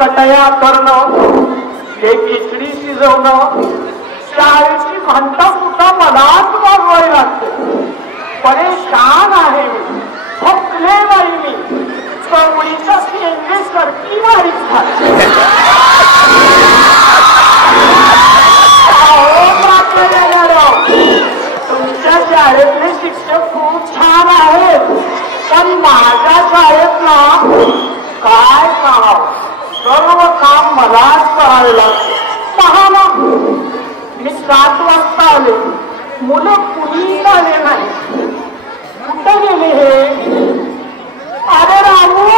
कटया करणं, हे खिचडी शिजवणं, शाळेची घंटा सुद्धा मलाच वाजवावी लागते. परेशान आहे मी, थकले नाही मी, चवळीच्या शेंगेसारखी बारीक झाली. तुमच्या शाळेतले शिक्षक खूप छान आहेत, पण माझ्या शाळेत ना काय काम, सर्व काम मलाच करावे लागते. पहा ना, मी 7 वाजता आले, मुलं कुणीही आले नाही. कुठे गेले हे? अरे रामू,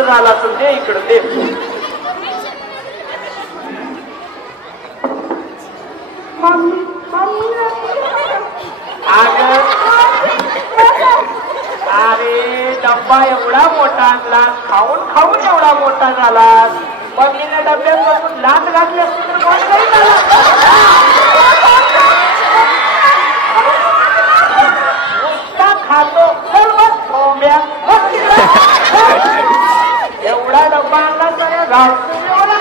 झाला असेल ते इकडे ते अरे डब्बा एवढा मोठा आणला, खाऊन खाऊन एवढा मोठा झाला. मम्मीने डब्यात बसून लाट घातली असती तर कोण काही नुसता खातो एवढा डब्बा आणला सगळ्या घालतो एवढा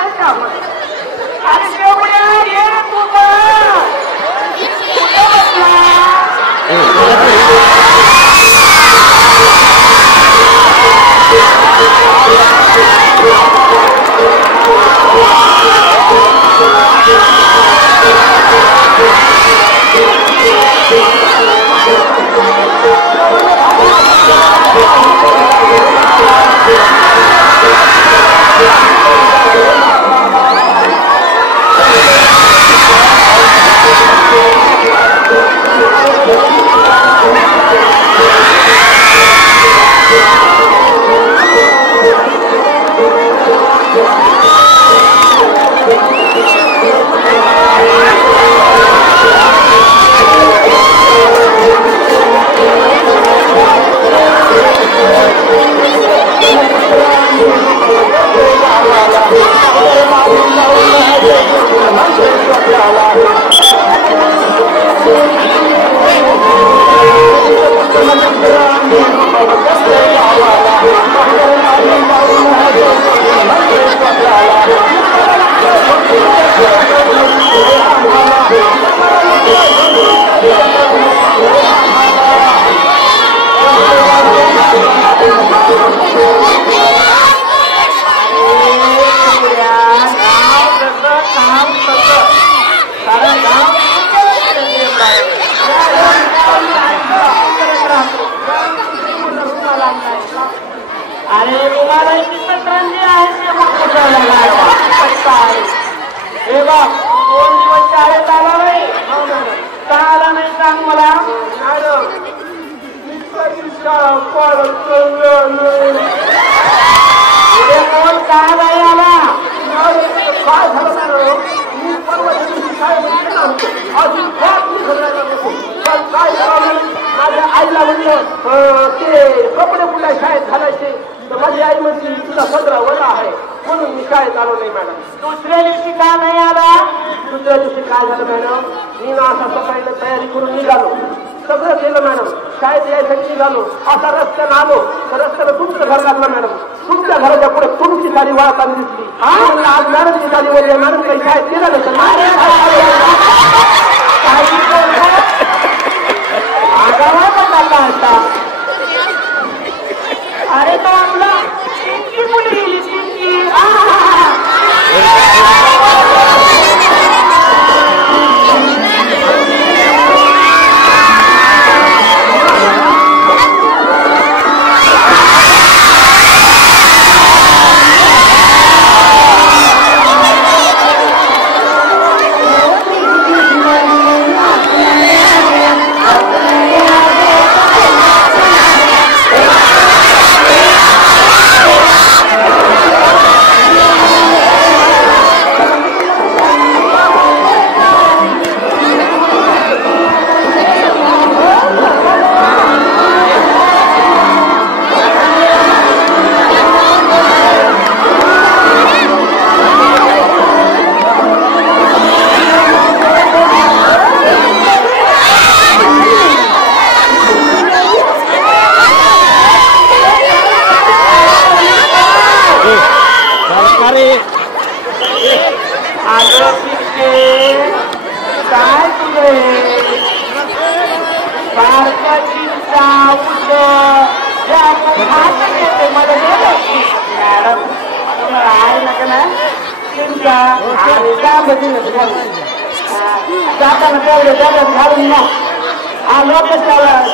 अरे एवढ्या ये तुझा आईला म्हणलं ते कपडे कुठल्या शाळेत घालायचे तर माझी आई म्हणली तुझा 15 वडा आहे म्हणून मी शाळेत आलो नाही मॅडम. दुसऱ्या दिवशी का नाही आला? दुसऱ्या दिवशी काय झालं मॅडम, मी ना असा सकाळी तयारी करून निघालो, सगळं केलं मॅडम, शाळेत यायसाठी निघालो, असा रस्त्यानं आलो तर रस्त्याला तुमचं घर लागलं मॅडम. तुमच्या घराच्या पुढे तुमची साडी वाळताना दिसली. आज मॅडमची साडी वगैरे मॅडम काही शाळेत केलं नाही अरे तो आपला चिंकी पुढे गेली चिंकी.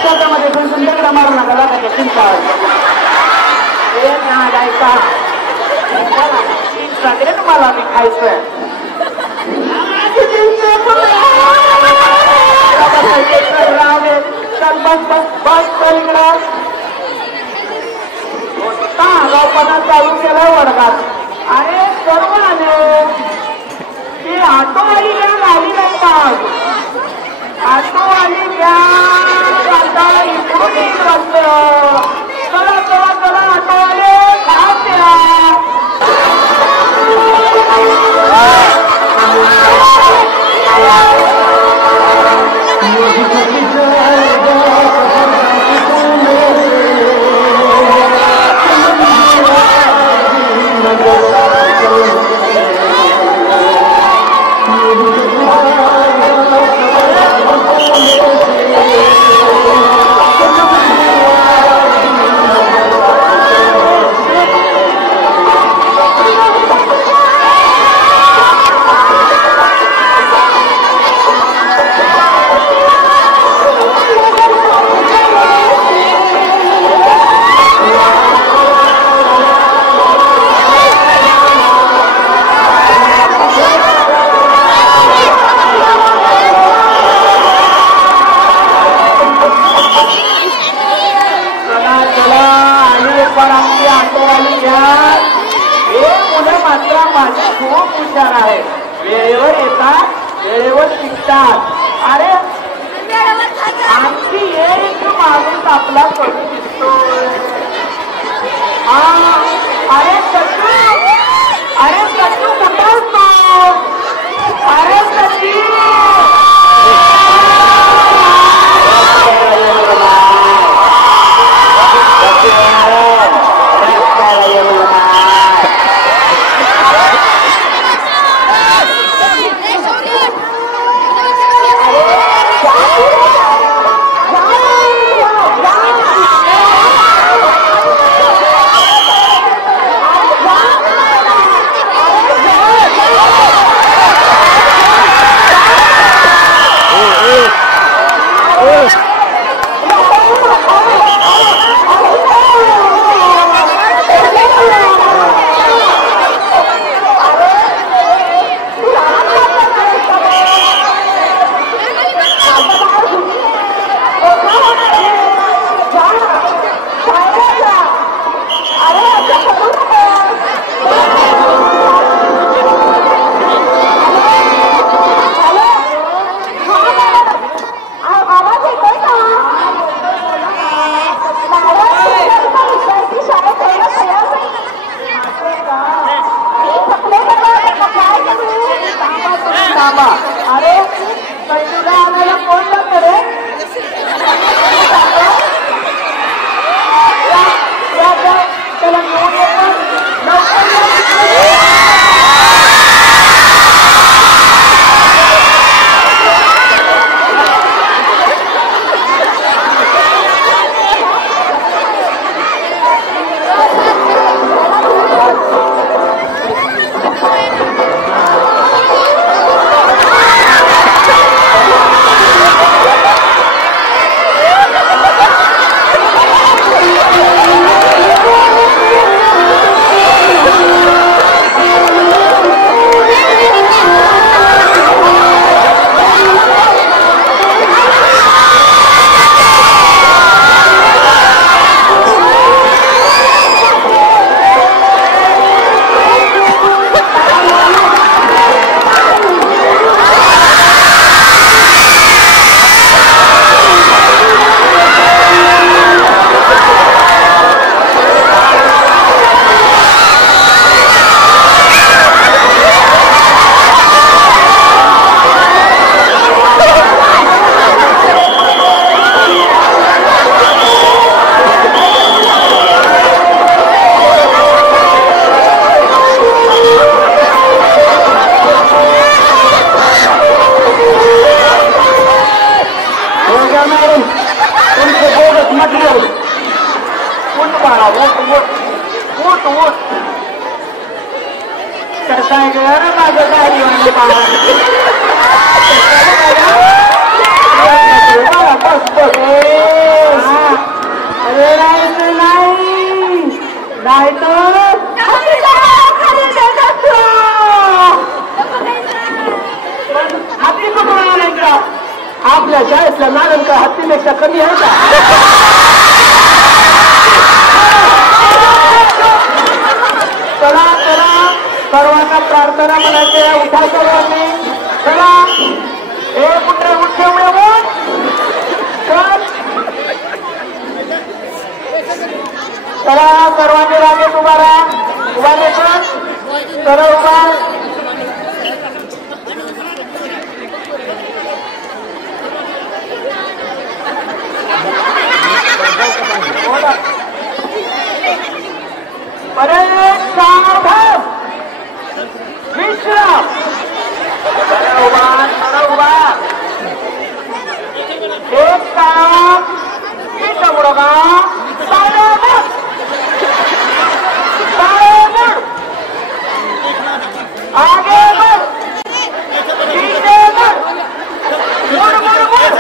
शेतामध्ये गुंतून दगडा मारू नका लागायच्या चिंता तुम्हाला मी खायचं चालू केलं वर्गात. अरे सर्व आले ती ऑटो आली आली नाही का ऑटो आली आता इकडून येत वाटलं चला चला तर आमची आटोवाली घ्या. हे मुलं मात्र माझी खूप हुशार आहे. वेळेवर येतात, वेळेवर शिकतात. अरे आमची एक माणूस आपला करून दिसतोय. अरे सच्चू, अरे सच्चू कुठं असतो? अरे सच्ची आपल्या शाळेतल्या नारायण का हत्तीपेक्षा कमी आहे का? चला चला सर्वांना प्रार्थना म्हणायचे. उठा सर्वांनी, चला हे कुठे उठे उठ चला सर्वांनी रागेत उभा राहा. उभा राहा, सरळ उभा. अरे सावधान, विश्राम. उभा उभा. एक काम बघा, आगे बढ़, पीछे बढ़, मुड़ मुड़ मुड़,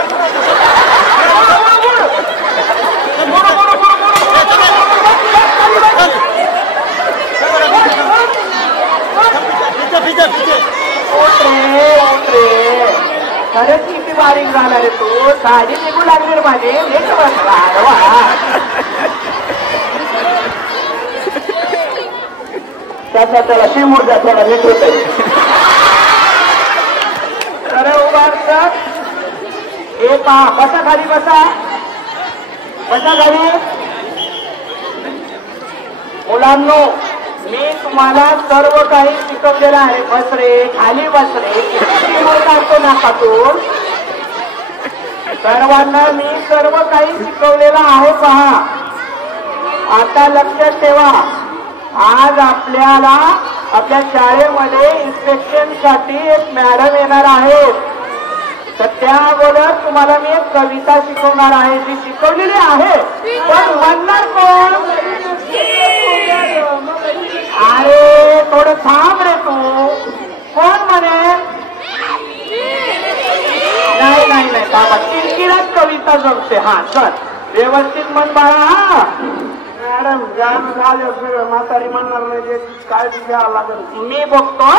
खरंच किती बारीक झाला रे तू. साडी निघू लागली रे माझे. लेट बसला. त्याला शिमूर द्या थोडा नीट होत आहे. अरे उभार हे पहा, बसा खाली बसा, बसा खाली. मुलांनो, मी तुम्हाला सर्व काही शिकवलेलं आहे. बस रे, खाली बस रे, काढतो नाकातून. सर्वांना मी सर्व काही शिकवलेलं आहे. पहा, आता लक्षात ठेवा, आज आपल्याला आपल्या शाळेमध्ये इन्स्पेक्शन साठी एक मॅडम येणार आहेत. तर त्या अगोदर तुम्हाला मी एक कविता शिकवणार आहे, जी शिकवलेली आहे. पण म्हणणार कोण? अरे थोडं थांब रे तू. कोण म्हणेल? नाही नाही नाही बाबा, किरकिरात कविता जमते. हा चल, व्यवस्थित म्हण बाळा. हा मॅडम, जाम झालं सगळं, म्हातारी म्हणणार नाही, काळजी घ्यावं लागेल. मी बघतो.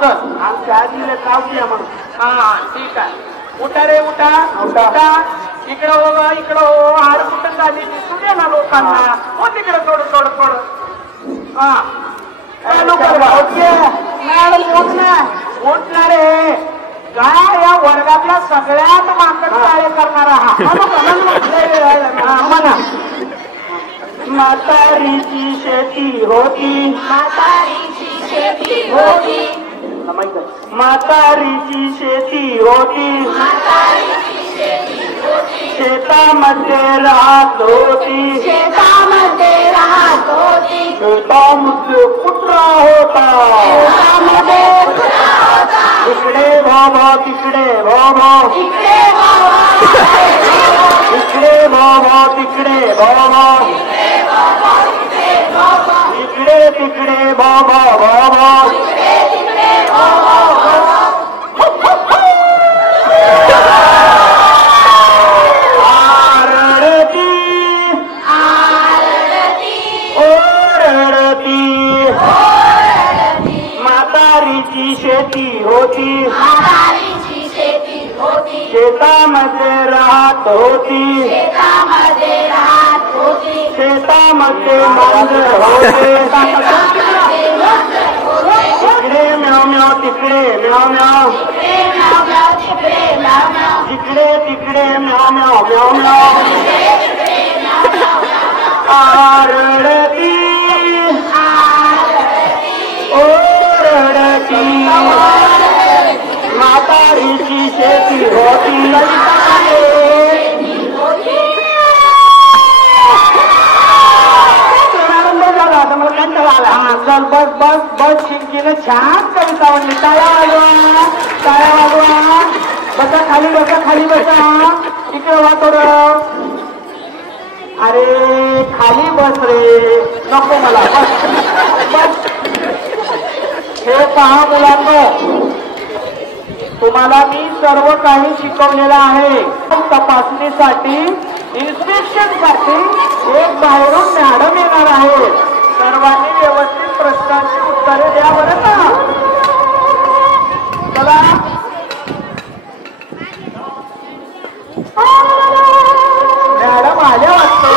चल, आमच्या आजीला कावूया मग. हा ठीक आहे. उठा रे, उठा उठा. इकडं हो, इकडं हो. हार कुठं झाली दिसू दे ना लोकांना. हो तिकडं थोडं थोडं थोडं. हा चालू कर. मॅडम उठणार रे. काय या वर्गातल्या सगळ्यात माकड कार्य करणारा हा. म्हणा. म्हातारीची शेती होती, म्हातारीची शेती होती, म्हातारीची शेती होती, म्हातारीची शेती होती, शेतामध्ये राहत होती, शेतामध्ये राहत होती, शेतामध्ये कुत्रा होता, शेतामध्ये कुत्रा होता, इकडे भावा तिकडे भावा, इकडे बाबा, इकडे भावा तिकडे भावा, इकडे तिकडे भावा भावा. आरडती ओरडती, म्हातारीची शेती होती, म्हातारीची शेती होती, शेतामध्ये राहत होती, शेतामध्ये राहत होती, शेतामध्ये मांजर होते, इकडे म्याव म्याव तिकडे म्याव म्याव, इकडे तिकडे म्याव म्याव म्याव म्याव. आरडती ओरडती, म्हातारीची शेती होती. चल बस बस बस. शिंकीनं छान कविता म्हणली. टाळ्या वाजवा, टाळ्या वाजवा. बसा खाली, बसा खाली बसा. इकडे वा थोडं. अरे खाली बस रे. नको मला, बस बस. हे पहा मुलांनो, तुम्हाला मी सर्व काही शिकवलेलं आहे. तपासणीसाठी, इन्स्पेक्शन साठी एक बाहेरून मॅडम येणार आहे. सर्वांनी व्यवस्थित प्रश्नांची उत्तरे द्या बरं का. चला, मॅडम आल्या वाटतं.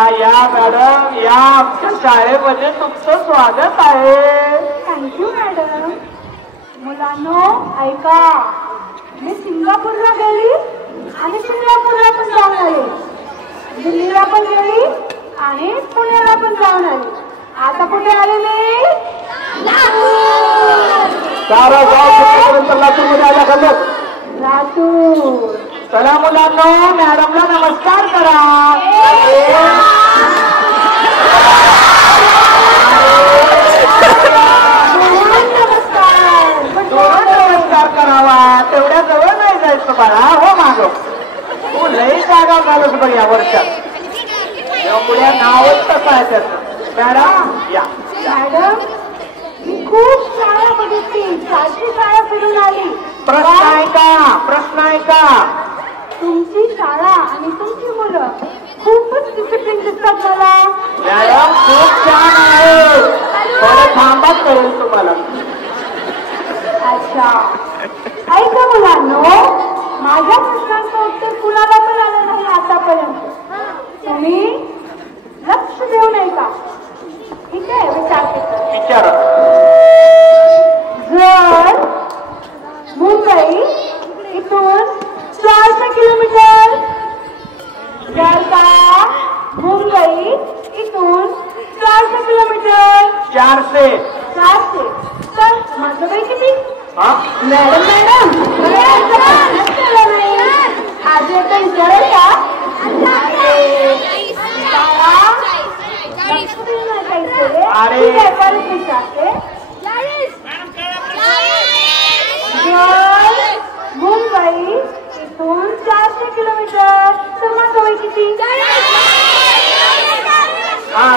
या मॅडम या, आमच्या शाळेमध्ये तुमचं स्वागत आहे. Thank you madam. मुलांनो ऐका, मी सिंगापूरला गेली आणि सिंगापूरला पण जाऊन आले, दिल्लीला पण गेली आणि पुण्याला पण जाऊन आले. आता कुठे आले मी? सारा गाव लातूरमध्ये आला का मग? लातूर. चला मुलांनो मॅडमला नमस्कार करा. नमस्कार करावा, तेवढ्या जवळ नाही जायचं बाळा. हो माग तू लई जागा झालंच बघ या वर्षात. पुढे नावच कसं आहे त्याचं. मॅडम या. मॅडम मी खूप शाळा बघितली, 400 शाळा फिरून आली. प्रश्न आहे का? प्रश्न आहे का? तुमची शाळा आणि तुमची मुलं खूपच डिसिप्लिन दिसतात मला. मॅडम खूप छान आहे. थोडं थांबाच करेल तुम्हाला. अच्छा ऐका मुलांनो, माझ्या प्रश्नांचं उत्तर कुणाला पण आलं नाही आतापर्यंत. तुम्ही लक्ष देऊ नये का? ठीक आहे, विचारते. विचारा. जर मुंबई इथून 400 किलोमीटर, जर का मुंबई इथून 400 किलोमीटर, 400. तर माझं वय किती? मॅडम नाही आज एकदा विचारेल का? अरे. ठीक आहे, परत विचारते. जर मुंबई इथून 400 किलोमीटर, तर माझं वय किती?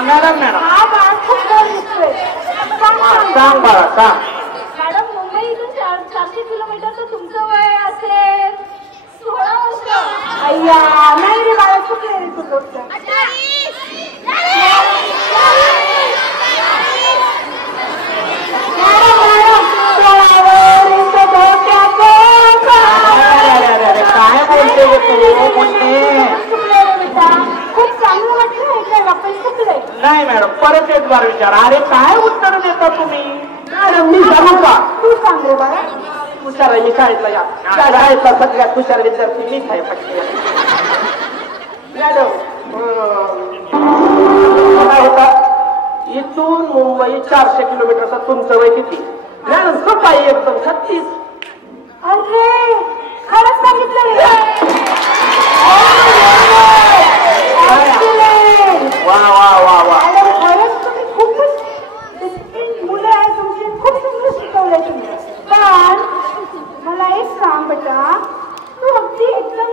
मॅडम मॅडम हा बाळ खूप गोड दिसतोय. सांग बाळा सांग. मॅडम मुंबई इथून 400 किलोमीटर, तर तुमचं वय असेल 16 वर्ष. अय्या नाही रे बाळा, चुकले रे तू गोष्ट. काय बोलते खूप चांगलं वाटलं ऐकायला, पण चुकलंय. नाही मॅडम परत एक बार विचारा. अरे काय उत्तर देता तुम्ही? मॅडम मी सांगू का? तू सांग रे बाळा. हुशार आहे मी शाळेतला. या शाळेतला सगळ्यात हुशार विद्यार्थी मीच आहे. मॅडम काय होता, इथून मुंबई 400 किलोमीटरचा तुमचं वय किती? मॅडम सोपा आहे एकदम, 36. अरे खरंच सांगितलं रे. वा वा वा वा. मॅडम खरंच तुम्ही खूपच डिसिप्लिन मुलं आहे तुमची, खूप चांगलं शिकवलंय तुम्ही. पण मला एक सांग बेटा, तू अगदी एकदम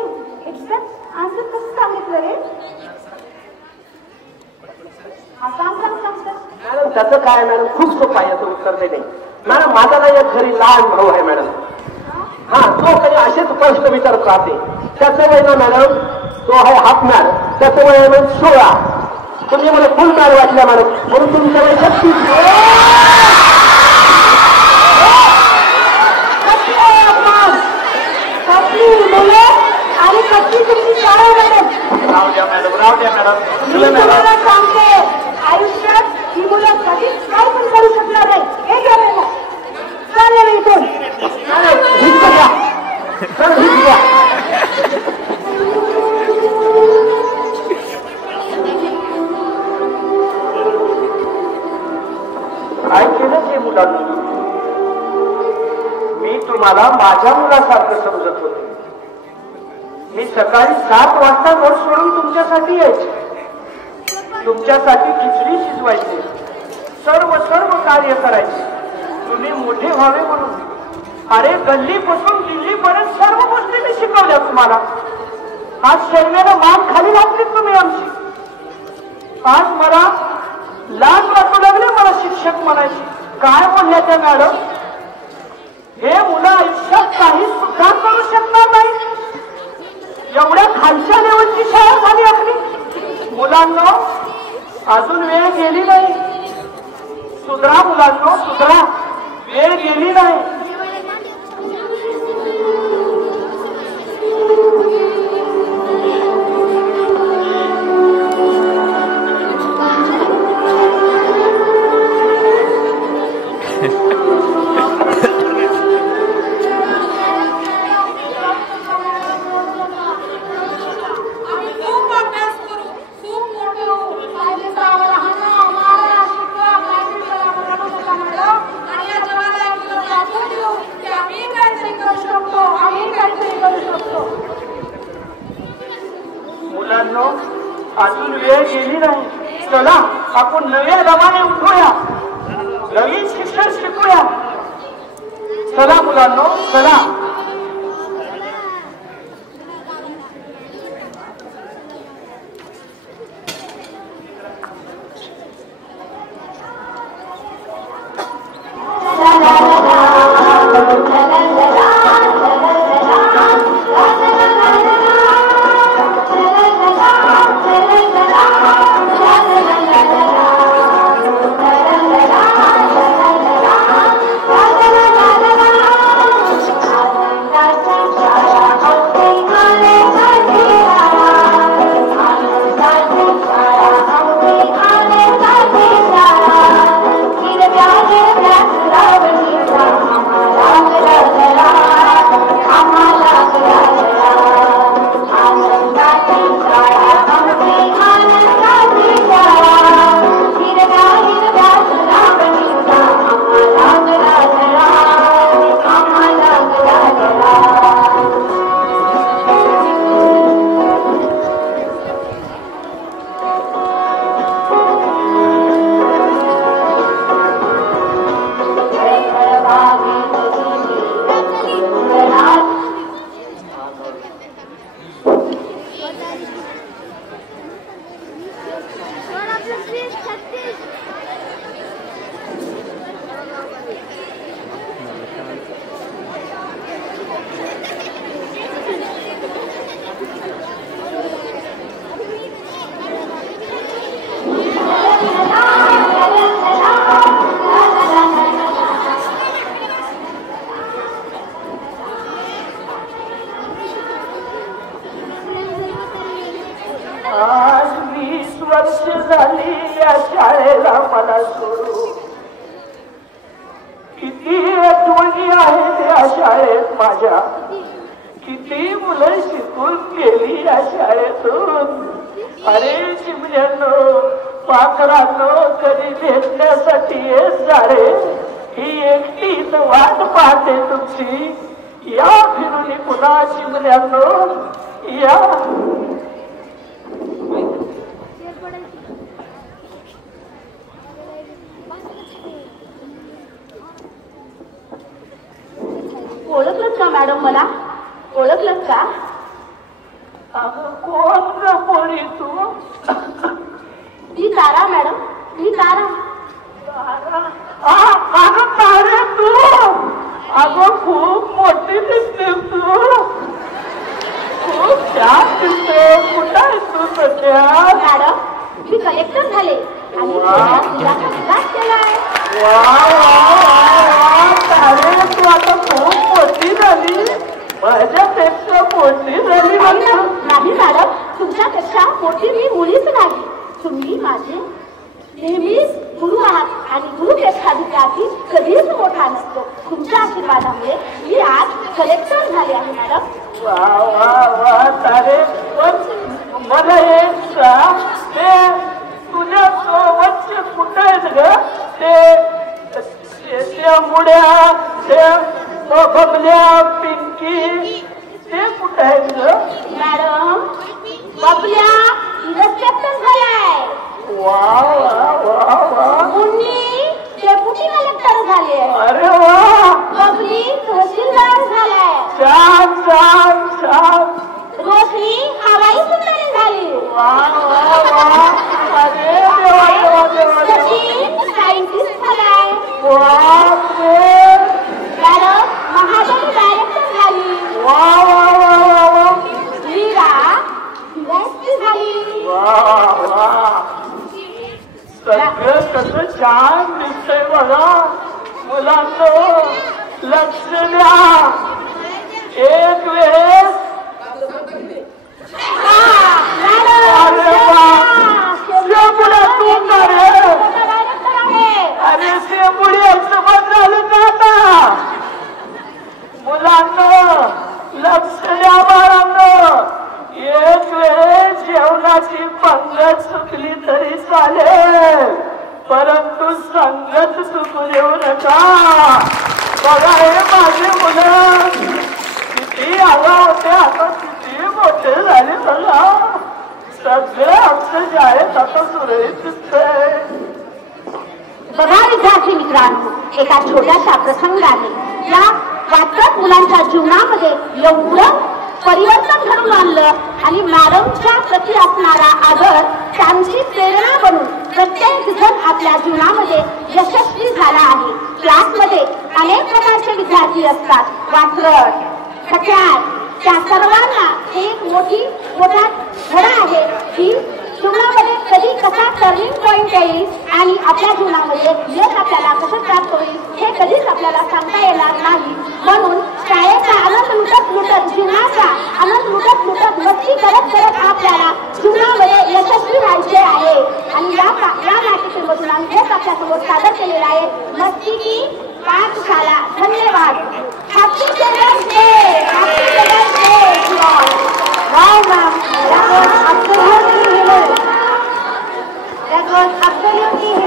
आन्सर कसं सांगितलं रे? हा सांग सांग सांग सांग. मॅडम त्याचं काय मॅडम, खूप सोपं आहे याचं उत्तर देणे. मॅडम माझा नाही एक घरी लहान भाऊ आहे मॅडम. हा तो कधी असेच प्रश्न विचारत राहते. त्याचं वय ना मॅडम, तो आहे हाफ मॅड, त्याचं वय मॅडम 16. तुम्ही मला फुल मॅड वाटल्या मॅडम, म्हणून तुमचं वय 36. मुलं आणि कशी तुमची शाळा मॅडम. राहू द्या मॅडम, राहू द्या मॅडम. मी तुम्हाला सांगते, आयुष्यात ही मुलं कधीच काय पण करू शकणार नाही. हे घ्या चालेल इथून. काय केलं ते मुलांनी? मी तुम्हाला माझ्या मुलासारखं समजत होते. मी सकाळी 7 वाजता घर सोडून तुमच्यासाठी यायचे, तुमच्यासाठी खिचडी शिजवायचे, सर्व कार्य करायचे, तुम्ही मोठे व्हावे म्हणून. अरे गल्लीपासून दिल्लीपर्यंत सर्व गोष्टी मी शिकवल्या तुम्हाला. आज शर्मेनं मान खाली घातली तुम्ही आमची. आज मला लाज वाटू लागले मला शिक्षक म्हणायची. काय बोलल्या त्या मॅडम? हे मुलं आयुष्यात काही सुद्धा करू शकणार नाही. एवढ्या खालच्या लेवलची शाळा झाली आपली. मुलांना अजून वेळ गेली नाही. सुधरा मुलांना, सुधरा, वेळ गेली नाही. मुलांनो, अजून वेळ गेली नाही. चला आपण नव्या दमाने उठूया, नवीन शिक्षण शिकूया. चला मुलांनो, चला. आज 20 वर्ष झाली या शाळेला मला सोडू. किती आठवणी आहेत या शाळेत माझ्या, किती मुलं शिकून गेली या शाळेतून. अरे चिमण्यांनो, पाखरांनो, कधी भेटण्यासाठी ये सारे. ही एकटीच वाट पाहते तुमची. या फिरून पुन्हा चिमण्यांनो, या. ओळखलंच का मॅडम मला? ओळखलंच का? अगं कोण ग पोरी तू? ती तारा मॅडम, ती तारा. अगं तारे तू? अगं खूप मोठी दिसते तू, खूप छान दिसते. कुठं आहे तू सध्या? मॅडम, मी कलेक्टर झाले आणि विकास केलाय. वा वा वा, तारे तू आता खूप मोठी झाली, माझ्यापेक्षा मोठी झाली. नाही मॅडम, तुमच्यापेक्षा मोठी मी मुलीच नाही. तुम्ही माझे नेहमीच गुरु आहात आणि गुरुपेक्षा विद्यार्थी कधीच मोठा नसतो. तुमच्या आशीर्वादामुळे मी आज कलेक्टर झाले आहे मॅडम. वा वा वा तारे, पण मला एक सांग, ते तुझ्या सोबतचे कुठे आहेत ग? त्या मुड्या, त्या बबल्या, पिंकी, ते कुठे आहेत ग? मॅडम, बबल्या कॅप्टन झालाय. वा वा वा वा. मुन्नी डेप्युटी कलेक्टर झाले. अरे वा. बबली तहसीलदार झालाय. छान छान छान. रोशनी हवाई सुंदरी झाली. वा वा वा. अरे देवा देवा देवा. सचिन सायंटिस्ट झालाय. बापरे. मॅडम महाजन डायरेक्टर झाली. वा वा वा वा वा. मीरा फिरायची झाली. वा वा. सगळं कसं छान दिसतंय बघा. मुलांनो लक्ष द्या. एक वेळेस अरे वा, शेंबुड्या तू का रे? अरे शेंबुड्या समज झालं का आता? मुलांनो लक्ष द्या बाळांनो. एक वेळेस जेवणाची पंगत चुकली तरी चालेल, परंतु संगत चुकू देऊ नका. बघा हे माझे मुलं, सगळे हक्क जे आहेत आता सुरळीत दिसतंय. बघा विद्यार्थी मित्रांनो, एका छोट्याशा प्रसंगाने या वाचक मुलांच्या जीवनामध्ये एवढं परिवर्तन घडून आणलं आणि मॅडमच्या प्रती असणारा आदर त्यांची प्रेरणा बनून प्रत्येक जण आपल्या जीवनामध्ये यशस्वी झाला आहे. क्लासमध्ये अनेक प्रकारचे विद्यार्थी असतात, वात्रट, खट्याळ, त्या सर्वांना एक मोठा धडा आहे की जीवनामध्ये कधी कसा टर्निंग पॉइंट येईल आणि आपल्या जीवनामध्ये यश आपल्याला कसं प्राप्त होईल हे कधीच आपल्याला सांगता येणार नाही. म्हणून शाळेचा आनंद लुटत जीवनाचा आनंद लुटत मस्ती करत आपल्याला जीवनामध्ये यशस्वी व्हायचे आहे. आणि या नाटिकेमधून आम्ही हेच आपल्यासमोर सादर केलेलं आहे, मस्ती की पाठशाला. धन्यवाद. Happy children's day. Happy children's day. Wow ma'am, that was absolutely